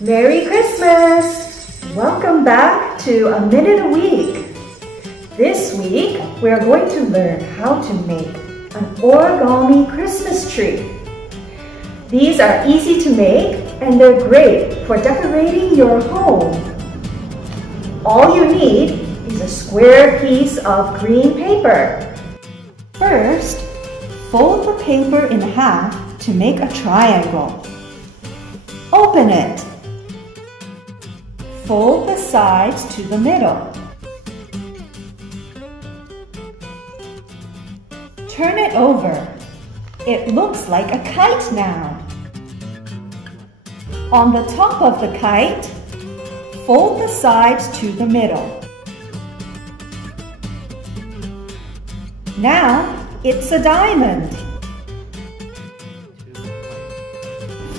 Merry Christmas! Welcome back to A Minute a Week. This week, we are going to learn how to make an origami Christmas tree. These are easy to make and they're great for decorating your home. All you need is a square piece of green paper. First, fold the paper in half to make a triangle. Open it. Fold the sides to the middle. Turn it over. It looks like a kite now. On the top of the kite, fold the sides to the middle. Now it's a diamond.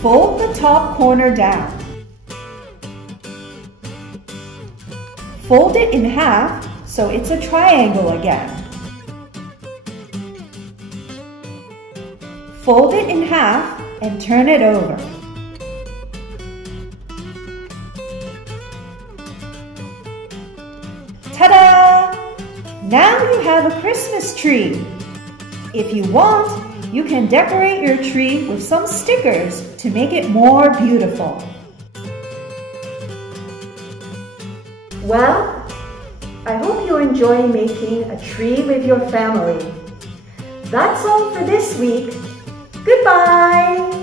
Fold the top corner down. Fold it in half so it's a triangle again. Fold it in half and turn it over. Ta-da! Now you have a Christmas tree. If you want, you can decorate your tree with some stickers to make it more beautiful. Well, I hope you enjoy making a tree with your family. That's all for this week. Goodbye!